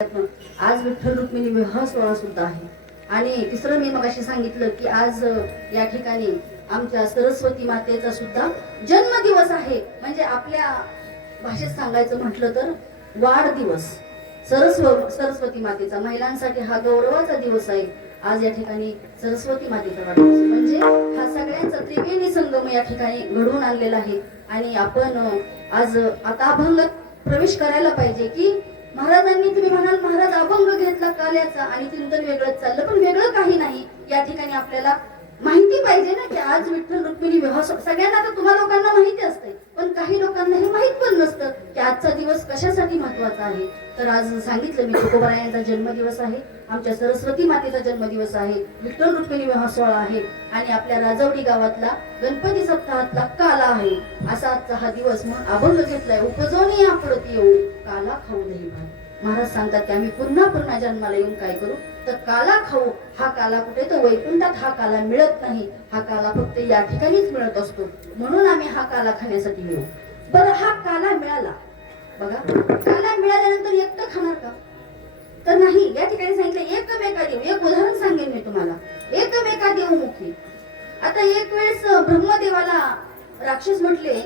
आज विठ्ठल रुक्मिणी विवाह सोहळा सुद्धा आहे आणि तिसरं मी मगाशी सांगितलं की आज या ठिकाणी आमच्या सरस्वती मातेचा सुद्धा जन्मदिवस आहे. म्हणजे आपल्या भाषेत सांगायचं म्हटलं तर वाढदिवस. सरस्वती मातेचा महिलांसाठी हा गौरवाचा दिवस आहे. आज या ठिकाणी सरस्वती मातेचा वाढदिवस म्हणजे हा सगळ्यांचा त्रिवेणी संगम या ठिकाणी घडवून आणलेला आहे. आणि आपण आज आता अभंग प्रवेश करायला पाहिजे की महाराजांनी, तुम्ही म्हणाल महाराज अभंग घेतला काल्याचा आणि चिंतन वेगळंच चाललं, पण वेगळं काही नाही. या ठिकाणी आपल्याला माहिती पाहिजे ना की आज विठ्ठल रुक्मिणी विवाह. सगळ्यांना तर तुम्हा लोकांना माहिती असते, पण काही लोकांना हे माहित पण नसतं की आजचा दिवस कशासाठी महत्वाचा आहे. तर आज सांगितलं मी, तुकोबारायांचा जन्मदिवस आहे, आमच्या सरस्वती मातेचा जन्मदिवस आहे, विठ्ठल रुक्मिणी विवाह सोहळा आहे आणि आपल्या राजवडी गावातला गणपती सप्ताहातला काला आहे. असा आजचा हा दिवस म्हणून अभंग घेतलाय. उपजवणी या परत येऊ काला खाऊ दही भात. महाराज सांगतात की आम्ही पुन्हा जन्माला येऊन काय करू तर काला खाऊ. हा काला कुठे तर वैकुंठात हा काला मिळत नाही, हा काला फक्त या ठिकाणीच मिळत असतो, म्हणून आम्ही हा काला खाण्यासाठी येऊ. बरं, हा काला मिळाला, बघा काला मिळाल्यानंतर एकटं खाणार का तर नाही. या ठिकाणी सांगितलं एकमेका देऊ. एक उदाहरण सांगेन मी तुम्हाला, एकमेका देऊ मुखी. आता एक वेळेस ब्रह्मदेवाला राक्षस म्हटले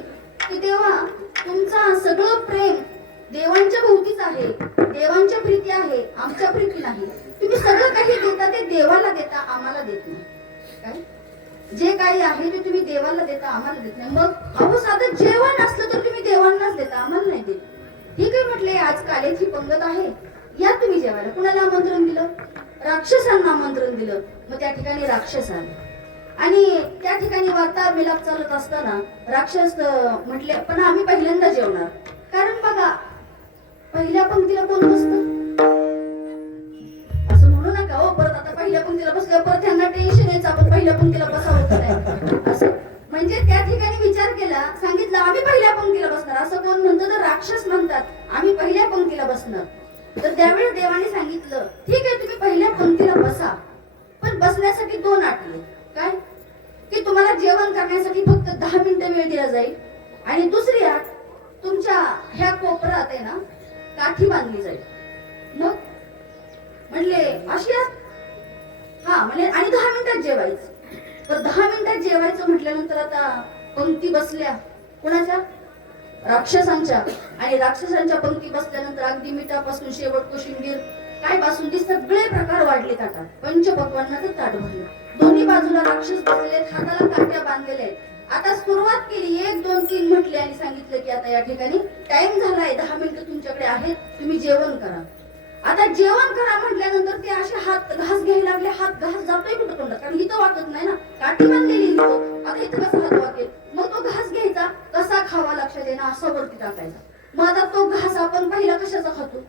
की देवा, तुमचा सगळं प्रेम देवांच्या भोवतीच आहे, देवांच्या प्रीती आहे, आमच्या प्रीती नाही. तुम्ही सगळं काही देता ते देवाला देता, आम्हाला देत नाही. काय जे काही आहे ते तुम्ही देवाला देता, आम्हाला देत नाही. मग अहो साधं जेवण असलं तर तुम्ही देवांनाच देता, आम्हाला नाही देत. ठीक आहे म्हटले, आज कालेची पंगत आहे, या तुम्ही जेवायला. कुणाला आमंत्रण दिलं? राक्षसांना आमंत्रण दिलं. मग त्या ठिकाणी राक्षस आले आणि त्या ठिकाणी वार्ता विलाप चालत असताना राक्षस म्हटले पण आम्ही पहिल्यांदा जेवणार. कारण बघा, पहिल्या पंक्तीला कोण बसतं असं म्हणू नका हो. परत आता पहिल्या पंक्तीला बसल्यावर परत त्यांना टेन्शन यायचं आपण पहिल्या पंक्तीला बसावं नाही असं. म्हणजे त्या ठिकाणी विचार केला, सांगितलं आम्ही पहिल्या पंक्तीला बसणार. असं कोण म्हणतं तर राक्षस म्हणतात आम्ही पहिल्या पंक्तीला बसणार. तर त्यावेळेस देवाने सांगितलं ठीक आहे तुम्ही पहिल्या पंक्तीला बसा, पण बसण्यासाठी दोन अटी. काय की तुम्हाला जेवण करण्यासाठी फक्त 10 मिनिटं वेळ दिला जाईल आणि दुसरी अट, तुमच्या ह्या कोपऱ्यात आहे ना काठी बांधली जाईल. मग म्हणले अशी हा म्हणजे आणि 10 मिनिटात जेवायचं. तर 10 मिनिटात जेवायचं म्हटल्यानंतर आता पंक्ती बसल्या कोणाच्या? राक्षसांच्या. आणि राक्षसांच्या पंक्ती बसल्यानंतर अगदी मिठापासून शेवट कोशिंबीर काय बासुंदी सगळे प्रकार वाढले ताटात. पंचपक्वान्नाचं ताट भरलं. दोन्ही बाजूला राक्षस बसलेले, हाताला काट्या बांधलेले आहेत. आता सुरुवात केली, 1 2 3 म्हटले आणि सांगितलं की आता या ठिकाणी टाइम झालाय, 10 मिनिटं तुमच्याकडे आहेत, तुम्ही जेवण करा. आता जेवण करा म्हटल्यानंतर ते असे हात घास घ्यायला लागले. हात घास जातोय कुठं तोंडात, कारण इथं वाटत नाही ना, काठी बांधलेली इथं. आता इथं कसा हात वाटेल? मग तो घास घ्यायचा, कसा खावा लक्षात येणं, असं वरती टाकायचा. मग आता तो घास आपण पहिला कशाचा खातो?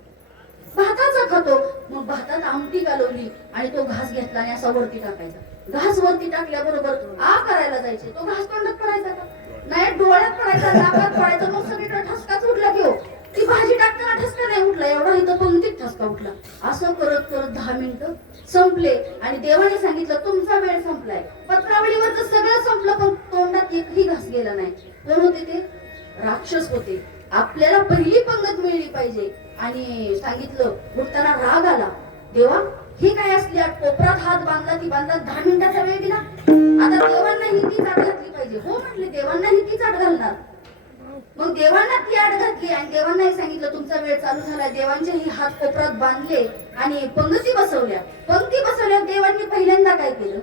भाताचा खातो. मग भातात आमटी घालवली आणि तो घास घेतला आणि असा वरती टाकायचा. घास वरती टाकल्याबरोबर आ करायला जायचे, तो घास तोंडात पडायचा का नाही, डोळ्यात पडायचा, नाकात पडायचा. मग सगळीकडे ठसकाच उठला की हो. ती भाजी टाकताना ठसका नाही उठला, एवढा इथं पंक्तीत ठसका उठला. असं करत 10 मिनिटं संपले आणि देवाने सांगितलं तुमचा वेळ संपलाय. पत्रावळीवरच सगळं संपलं, पण तोंडात एकही घास गेला नाही. कोण होते ते? राक्षस होते. आपल्याला पहिली पंगत मिळली पाहिजे. आणि सांगितलं, उठताना राग आला, देवा ही काय असली, कोपरात हात बांधला, ती बांधला, 10 मिनिटाचा वेळ दिला. आता देवांना ही तीच आड घातली पाहिजे. हो म्हटले, देवांना ही तीच आड घालणार. मग देवांना ती आड घातली आणि देवांनाही सांगितलं तुमचा वेळ चालू झाला. देवांचेही हात कोपरात बांधले आणि पंक्ती बसवल्या. पंक्ती बसवल्या. देवांनी पहिल्यांदा काय केलं,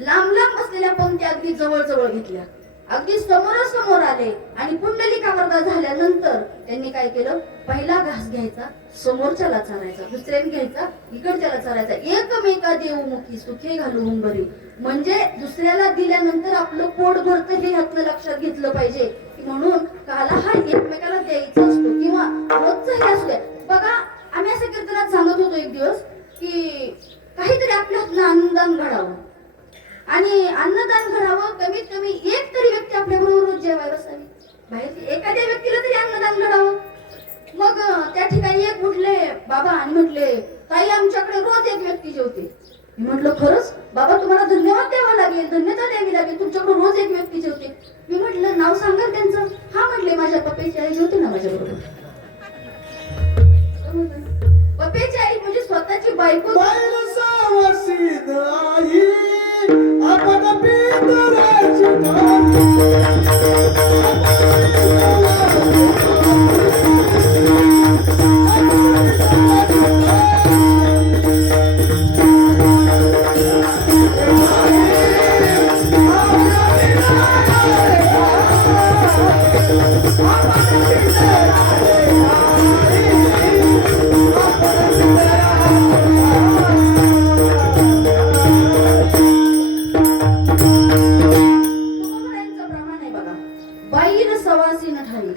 लांब बसलेल्या पंक्ती अगदी जवळ घेतल्या, अगदी समोरासमोर आले आणि पुंडलिका वरदा झाल्यानंतर त्यांनी काय केलं, पहिला घास घ्यायचा, समोरच्याला चारायचा, दुसऱ्याने घ्यायचा, इकडच्याला चारायचा. एकमेका देऊ मुखी सुखे घालून बरी. म्हणजे दुसऱ्याला दिल्यानंतर आपलं पोट भरतं हे ह्यातलं लक्षात घेतलं पाहिजे. म्हणून काला हा एकमेकाला द्यायचा असतो किंवा रोजचाही असू द्या. बघा, आम्ही असं कीर्तनात सांगत होतो एक दिवस की काहीतरी आपल्या हातनं अन्नदान घडावं आणि अन्नदान घडावं. कमीत कमी एक तरी व्यक्ती आपल्या बरोबर रोज जेवायला बसावी. बाहेर एखाद्या व्यक्तीला तरी अन्नदान घडावं. मग त्या ठिकाणी एक उठले बाबा आणि म्हटले, ताई आमच्याकडे रोज एक व्यक्ती जेवते. मी म्हटलं खरंच बाबा, तुम्हाला धन्यवाद द्यावा लागेल, धन्यता द्यावी लागेल, तुमच्याकडे रोज एक व्यक्ती जेवते. मी म्हटलं नाव सांगाल त्यांचं? हा म्हटले, माझ्या पप्पाची आई जेवते ना माझ्या बरोबर. बायको बाईल सावशीन आई आपण पितराची ठाई तुकोबरायांचं प्रमाण आहे बघा. बाईल सवासीन ठाई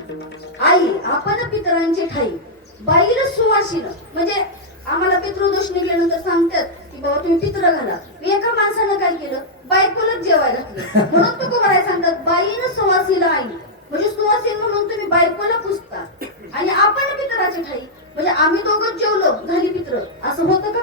आई आपण पितरांची ठाई बाईल सुवासीन म्हणजे आम्हाला पितृदोष निघाल्यानंतर सांगतात की बाबा तुम्ही पित्र घाला. मी एका माणसानं काय केलं बायकोलाच जेवायला घातलं म्हणून तुकोबराय सांगतात बाईनं सुवासीला आई म्हणजे सुवासीन म्हणून तुम्ही बायकोला पुजता आणि आपण पितराची ठाई म्हणजे आम्ही दोघं जेवलो झाली पित्र असं होतं का?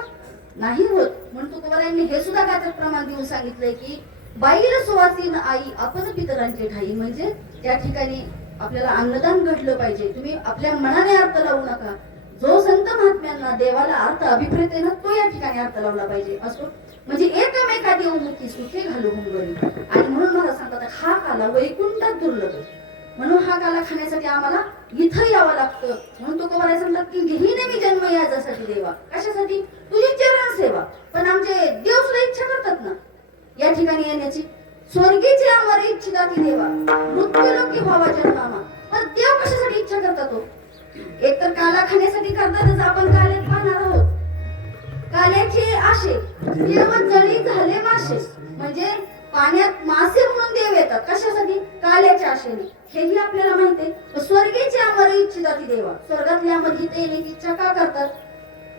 नाही होत. म्हणून तुकोबरायांनी हे सुद्धा गातात प्रमाण देऊन सांगितलंय की बाईल सुवासीन आई आपण पितरांची ठाई म्हणजे त्या ठिकाणी आपल्याला अन्नदान घडलं पाहिजे. तुम्ही आपल्या मनाने अर्थ लावू नका. जो संत महात्म्यांना देवाला अर्थ अभिप्रेत आहे ना तो या ठिकाणी अर्थ लावला पाहिजे. असो म्हणजे एकमेका देवमुखी सुखे घालू हुंगरी आणि म्हणून मला सांगतात हा काला वैकुंठात दुर्लभ म्हणून हा काला खाण्यासाठी आम्हाला इथं यावं लागतं. म्हणून तो कबराय सांगतात की घेईन मी जन्म याच्यासाठी देवा कशासाठी तुझी चरण सेवा. पण आमचे देव सुद्धा इच्छा करतात ना या ठिकाणी येण्याची. स्वर्गीची आम्हाला इच्छिता ती देवा मृत्यूलोकी व्हावा जन्मामा. पण देव कशासाठी इच्छा करतात तो एक तर काला खाण्यासाठी करतातच. आपण काल्यात पाहणार आहोत काल्याचे आशे देव जळी झाले मासे म्हणजे पाण्यात मासे म्हणून देव येतात कशासाठी काल्याच्या आशेने हेही आपल्याला माहिती आहे. स्वर्गीची आम्हाला इच्छिता ती देवा स्वर्गातल्या मध्ये ते येण्याची इच्छा का करतात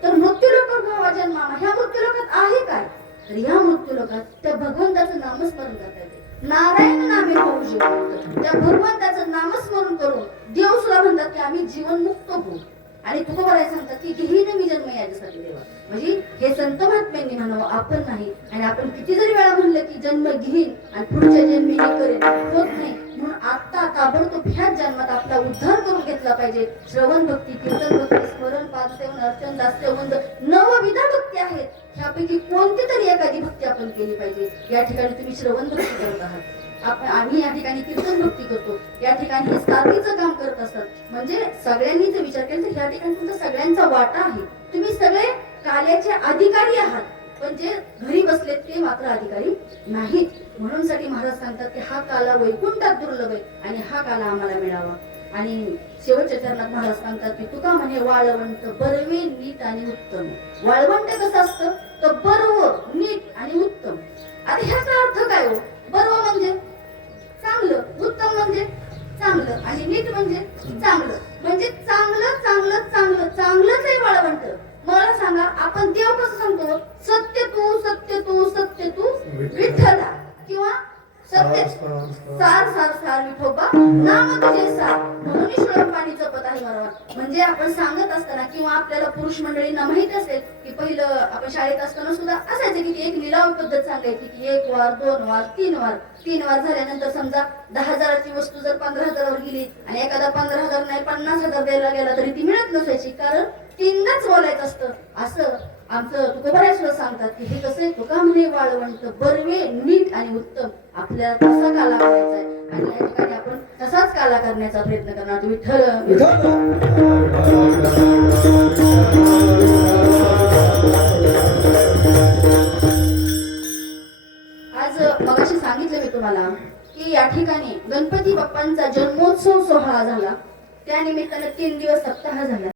तर मृत्यूलोकात व्हावा जन्मामा. ह्या मृत्यूलोकात आहे काय तर या मृत्यूलोकात त्या भगवंताचं नामस्मरण करता येते. नारायण नामे होऊ शकतो त्या भगवंताचं नामस्मरण करून देव सुद्धा म्हणतात की आम्ही जीवन मुक्त होऊ. आणि तुकोबराय सांगतात की घेईन मी जन्म याच्यासाठी देवा म्हणजे हे संत महात्म्यांनी म्हणावं आपण नाही. आणि आपण किती जरी वेळा म्हणलं की जन्म घेईन आणि पुढच्या जन्मी हे करेन होत नाही. म्हणून आता ताबडतोब ह्याच जन्मात आपला उद्धार करून घेतला पाहिजे. श्रवण भक्ती कीर्तन भक्ती स्मरण पादसेवन अर्चन दास्यवंद नवविधा भक्ती आहेत. ह्यापैकी कोणती तरी एखादी भक्ती आपण केली पाहिजे. या ठिकाणी तुम्ही श्रवण भक्ती करत आहात आम्ही या ठिकाणी कीर्तन भक्ती करतो. या ठिकाणी हे साथीचं काम करत असतात म्हणजे सगळ्यांनी जर विचार केला तर या ठिकाणी तुमचा सगळ्यांचा वाटा आहे. तुम्ही सगळे काल्याचे अधिकारी आहात पण जे घरी बसलेत ते मात्र अधिकारी नाहीत. म्हणून साठी महाराज सांगतात की हा काला वैकुंठात दुर्लभ आहे आणि हा काला आम्हाला मिळावा. आणि शेवटच्या चरणात महाराज सांगतात की तुका म्हणे वाळवंट बरवे नीट आणि उत्तम. वाळवंट कसं असतं तर बरव नीट आणि उत्तम. आता ह्याचा अर्थ काय हो बरव म्हणजे चांगलं उत्तम म्हणजे चांगलं आणि नीट म्हणजे चांगलं म्हणजे चांगलं चांगलं चांगलं चांगलंच आहे वाळवंट. मला सांगा आपण देव कसं सांगतो सत्य तू सत्य तू सत्य तू विठ्ठला किंवा सत्य सार सार सार विठोबा नाम तुझे सार म्हणून ईश्वर पाणी जपत आहे बरोबर. म्हणजे आपण सांगत असताना किंवा आपल्याला पुरुष मंडळींना माहित असेल की पहिलं आपण शाळेत असताना सुद्धा असायचं की एक लिलाव पद्धत सांगायची की 1 वार 2 वार 3 वार 3 वार झाल्यानंतर समजा 10,000ची वस्तू जर 15,000वर गेली आणि एखादा 15,000 नाही 50,000 द्यायला गेला तरी ती मिळत नसायची कारण 3दाच बोलायचं असतं. असं आमचं तुकोबराय सुद्धा सांगतात की हे कसं आहे तुका म्हणे वाळवंट बरवे नीट आणि उत्तम. आपल्याला तसा काला करायचा आहे आणि या ठिकाणी आपण तसाच काला करण्याचा प्रयत्न करणार. विठ्ठल आज मगाशी सांगितलं मी तुम्हाला की या ठिकाणी गणपती बाप्पांचा जन्मोत्सव सोहळा झाला. त्या निमित्ताने 3 दिवस सप्ताह झाला.